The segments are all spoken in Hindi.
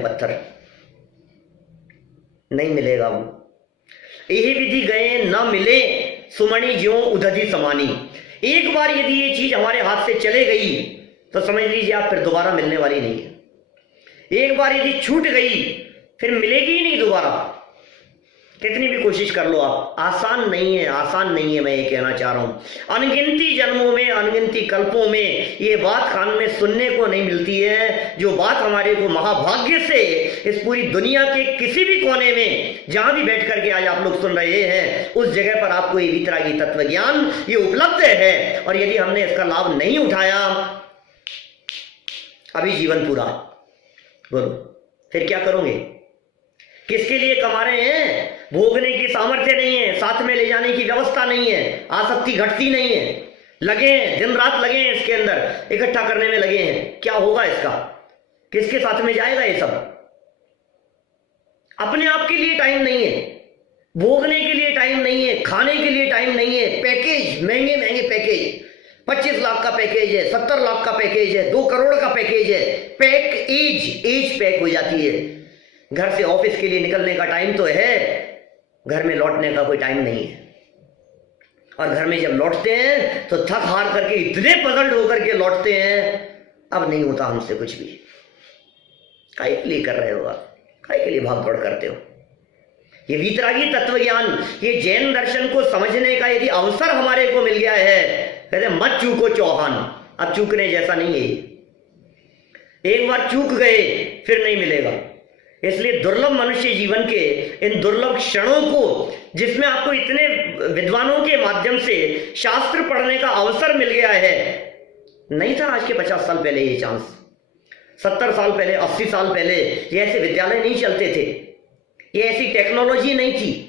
वो पत्थर, नहीं मिलेगा वो। यही विधि गए न मिले सुमणि ज्यों उदधि समानी। एक बार यदि ये चीज हमारे हाथ से चले गई तो समझ लीजिए आप फिर दोबारा मिलने वाली नहीं है। एक बार यदि छूट गई फिर मिलेगी ही नहीं दोबारा, कितनी भी कोशिश कर लो आप। आसान नहीं है, आसान नहीं है, मैं ये कहना चाह रहा हूं। अनगिनती जन्मों में, अनगिनती कल्पों में ये बात कान में सुनने को नहीं मिलती है, जो बात हमारे को महाभाग्य से इस पूरी दुनिया के किसी भी कोने में जहां भी बैठ करके आज आप लोग सुन रहे हैं, उस जगह पर आपको ये वीतरागी तत्व ज्ञान ये उपलब्ध है। और यदि हमने इसका लाभ नहीं उठाया, अभी जीवन पूरा, बोलो फिर क्या करोगे? किसके लिए कमा रहे हैं? भोगने की सामर्थ्य नहीं है, साथ में ले जाने की व्यवस्था नहीं है, आसक्ति घटती नहीं है, लगे हैं दिन रात, लगे हैं इसके अंदर, इकट्ठा करने में लगे हैं। क्या होगा इसका? किसके साथ में जाएगा ये सब? अपने आप के लिए टाइम नहीं है, भोगने के लिए टाइम नहीं है, खाने के लिए टाइम नहीं है। पैकेज, महंगे महंगे पैकेज, 25 लाख का पैकेज है, 70 लाख का पैकेज है, 2 करोड़ का पैकेज है। पैक एज पैक हो जाती है। घर से ऑफिस के लिए निकलने का टाइम तो है, घर में लौटने का कोई टाइम नहीं है। और घर में जब लौटते हैं तो थक हार करके इतने पजल्ड होकर के लौटते हैं, अब नहीं होता हमसे कुछ भी। काहे के लिए कर रहे हो आप? काहे के लिए भाग दौड़ करते हो? ये वीतरागी तत्व ज्ञान, ये जैन दर्शन को समझने का यदि अवसर हमारे को मिल गया है, कहते मत चूको चौहान, अब चूकने जैसा नहीं है ये। एक बार चूक गए फिर नहीं मिलेगा। इसलिए दुर्लभ मनुष्य जीवन के इन दुर्लभ क्षणों को, जिसमें आपको इतने विद्वानों के माध्यम से शास्त्र पढ़ने का अवसर मिल गया है, नहीं था आज के 50 साल पहले ये चांस। 70 साल पहले, 80 साल पहले ये ऐसे विद्यालय नहीं चलते थे, ये ऐसी टेक्नोलॉजी नहीं थी।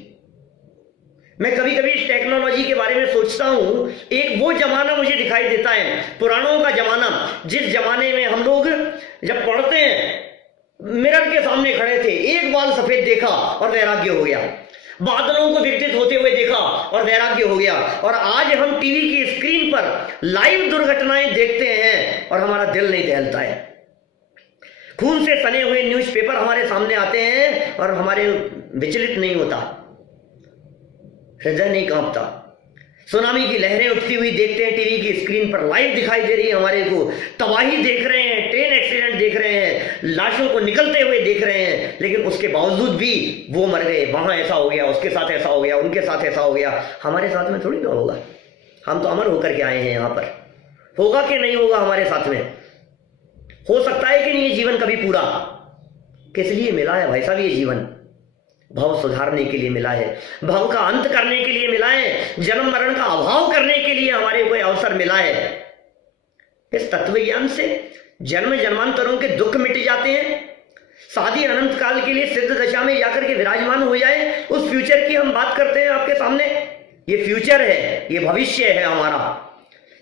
मैं कभी कभी इस टेक्नोलॉजी के बारे में सोचता हूं। एक वो जमाना मुझे दिखाई देता है, पुराणों का जमाना, जिस जमाने में हम लोग जब पढ़ते हैं मिरर के सामने खड़े थे, एक बाल सफेद देखा और वैराग्य हो गया, बादलों को विकसित होते हुए देखा और वैराग्य हो गया। और आज हम टीवी की स्क्रीन पर लाइव दुर्घटनाएं देखते हैं और हमारा दिल नहीं दहलता है। खून से सने हुए न्यूज़पेपर हमारे सामने आते हैं और हमारे विचलित नहीं होता, हृदय नहीं कांपता। सुनामी की लहरें उठती हुई देखते हैं टीवी की स्क्रीन पर, लाइव दिखाई दे रही है हमारे को, तबाही देख रहे हैं, ट्रेन एक्सीडेंट देख रहे हैं, लाशों को निकलते हुए देख रहे हैं, लेकिन उसके बावजूद भी वो मर गए, वहां ऐसा हो गया, उसके साथ ऐसा हो गया, उनके साथ ऐसा हो गया। हमारे साथ में थोड़ी ना होगा, हम तो अमर होकर के आए हैं यहाँ पर। होगा कि नहीं होगा हमारे साथ में? हो सकता है कि नहीं ये जीवन कभी पूरा? किस लिए मिला है भाई साहब ये जीवन? भव सुधारने के लिए मिला है, भव का अंत करने के लिए मिला है, जन्म मरण का अभाव करने के लिए हमारे को अवसर मिला है। इस तत्व ज्ञान से जन्म जन्मांतरों के दुख मिट जाते हैं, शादी अनंत काल के लिए सिद्ध दशा में जाकर के विराजमान हो जाए। उस फ्यूचर की हम बात करते हैं आपके सामने। ये फ्यूचर है, ये भविष्य है हमारा।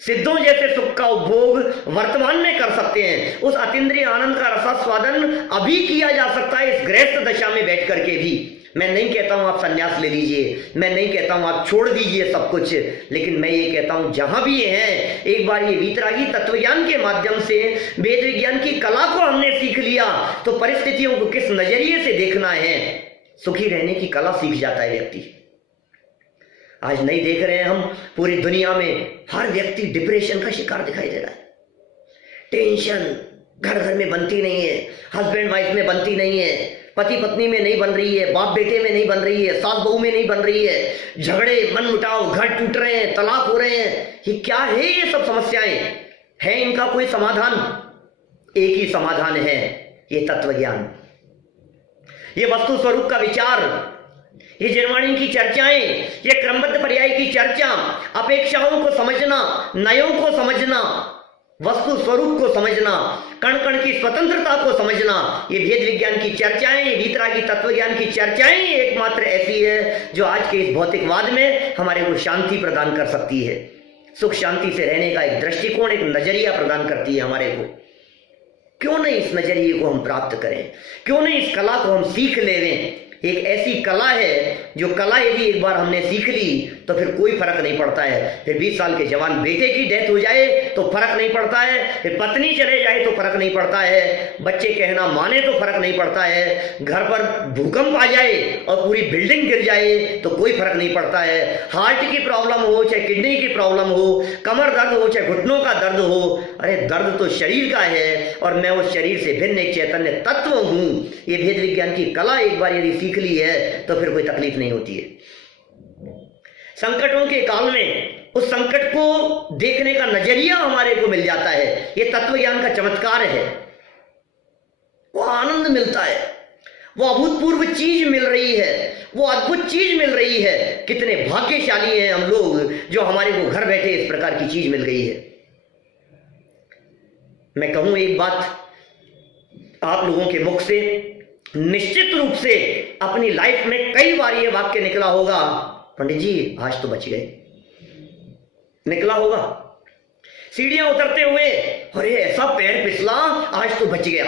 सिद्धों जैसे सुख का उपभोग वर्तमान में कर सकते हैं। उस अतीन्द्रिय आनंद का रसास्वादन अभी किया जा सकता है इस गृहस्थ दशा में बैठ करके भी। मैं नहीं कहता हूं आप सन्यास ले लीजिए, मैं नहीं कहता हूं आप छोड़ दीजिए सब कुछ, लेकिन मैं ये कहता हूं जहां भी ये हैं, एक बार ये वीतरागी तत्वज्ञान के माध्यम से वेद विज्ञान की कला को हमने सीख लिया तो परिस्थितियों को किस नजरिए से देखना है, सुखी रहने की कला सीख जाता है व्यक्ति। आज नहीं देख रहे हैं हम, पूरी दुनिया में हर व्यक्ति डिप्रेशन का शिकार दिखाई दे रहा है। टेंशन घर घर में बनती नहीं है, हस्बैंड वाइफ में बनती नहीं है, पति पत्नी में नहीं बन रही है, बाप बेटे में नहीं बन रही है, सास बहू में नहीं बन रही है, झगड़े मनमुटाव, घर टूट रहे हैं, तलाक हो रहे हैं। ये क्या है? ये सब समस्याएं हैं, इनका कोई समाधान? एक ही समाधान है, ये तत्व ज्ञान, ये वस्तु स्वरूप का विचार, ये जिनवाणी की चर्चाएं, ये क्रमबद्ध पर्याय की चर्चा, अपेक्षाओं को समझना, नयों को समझना, वस्तु स्वरूप को समझना, कण कण की स्वतंत्रता को समझना, ये भेद विज्ञान की चर्चाएं, ये वीतरागी तत्व ज्ञान की चर्चाएं एकमात्र ऐसी है जो आज के इस भौतिकवाद में हमारे को शांति प्रदान कर सकती है। सुख शांति से रहने का एक दृष्टिकोण, एक नजरिया प्रदान करती है हमारे को। क्यों नहीं इस नजरिए को हम प्राप्त करें? क्यों नहीं इस कला को हम सीख लेवें? एक ऐसी कला है जो कला यदि एक बार हमने सीख ली तो फिर कोई फर्क नहीं पड़ता है। फिर 20 साल के जवान बेटे की डेथ हो जाए तो फर्क नहीं पड़ता है, फिर पत्नी चले जाए तो फर्क नहीं पड़ता है, बच्चे कहना माने तो फर्क नहीं पड़ता है, घर पर भूकंप आ जाए और पूरी बिल्डिंग गिर जाए तो कोई फर्क नहीं पड़ता है। हार्ट की प्रॉब्लम हो, चाहे किडनी की प्रॉब्लम हो, कमर दर्द हो, चाहे घुटनों का दर्द हो, अरे दर्द तो शरीर का है और मैं उस शरीर से भिन्न एक चैतन्य तत्व हूं। ये भेद विज्ञान की कला एक बार यदि सीख ली है तो फिर कोई तकलीफ नहीं होती है। संकटों के काल में उस संकट को देखने का नजरिया हमारे को मिल जाता है। ये तत्व ज्ञान का चमत्कार है। वो आनंद मिलता है, वो अभूतपूर्व चीज मिल रही है, वो अद्भुत चीज मिल रही है। कितने भाग्यशाली हैं हम लोग जो हमारे को घर बैठे इस प्रकार की चीज मिल गई है। मैं कहूं एक बात आप लोगों के मुख से, निश्चित रूप से अपनी लाइफ में कई बार ये वाक्य निकला होगा, पंडित जी आज तो बच गए, निकला होगा। सीढ़ियां उतरते हुए अरे ऐसा पैर फिसला, आज तो बच गया।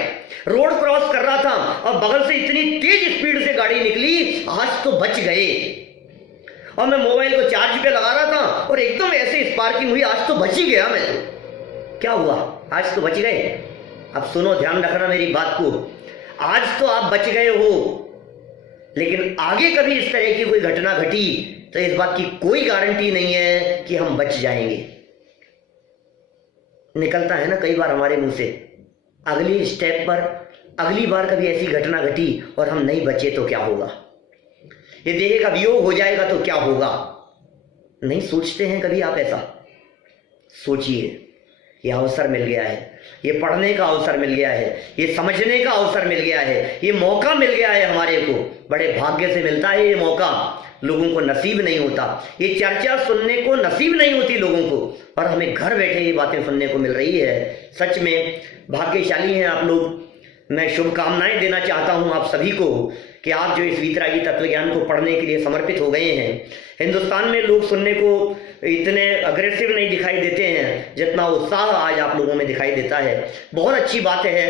रोड क्रॉस कर रहा था और बगल से इतनी तेज स्पीड से गाड़ी निकली, आज तो बच गए। और मैं मोबाइल को चार्ज पे लगा रहा था और एकदम ऐसे स्पार्किंग हुई, आज तो बच ही गया मैं तो। क्या हुआ? आज तो बच गए। अब सुनो, ध्यान रखना मेरी बात को। आज तो आप बच गए हो, लेकिन आगे कभी इस तरह की कोई घटना घटी तो इस बात की कोई गारंटी नहीं है कि हम बच जाएंगे। निकलता है ना कई बार हमारे मुंह से, अगली स्टेप पर अगली बार कभी ऐसी घटना घटी और हम नहीं बचे तो क्या होगा, ये देह का वियोग हो जाएगा तो क्या होगा। नहीं सोचते हैं कभी आप ऐसा? सोचिए, ये अवसर मिल गया है, ये पढ़ने का अवसर मिल गया है, ये समझने का अवसर मिल गया है, ये मौका मिल गया है हमारे को। बड़े भाग्य से मिलता है ये मौका, लोगों को नसीब नहीं होता। ये चर्चा सुनने को नसीब नहीं होती लोगों को, और हमें घर बैठे ये बातें सुनने को मिल रही है। सच में भाग्यशाली हैं आप लोग। मैं शुभकामनाएं देना चाहता हूं आप सभी को कि आप जो इस वीतरागी तत्व ज्ञान को पढ़ने के लिए समर्पित हो गए हैं। हिंदुस्तान में लोग सुनने को इतने अग्रेसिव नहीं दिखाई देते हैं जितना उत्साह आज आप लोगों में दिखाई देता है। बहुत अच्छी बात है।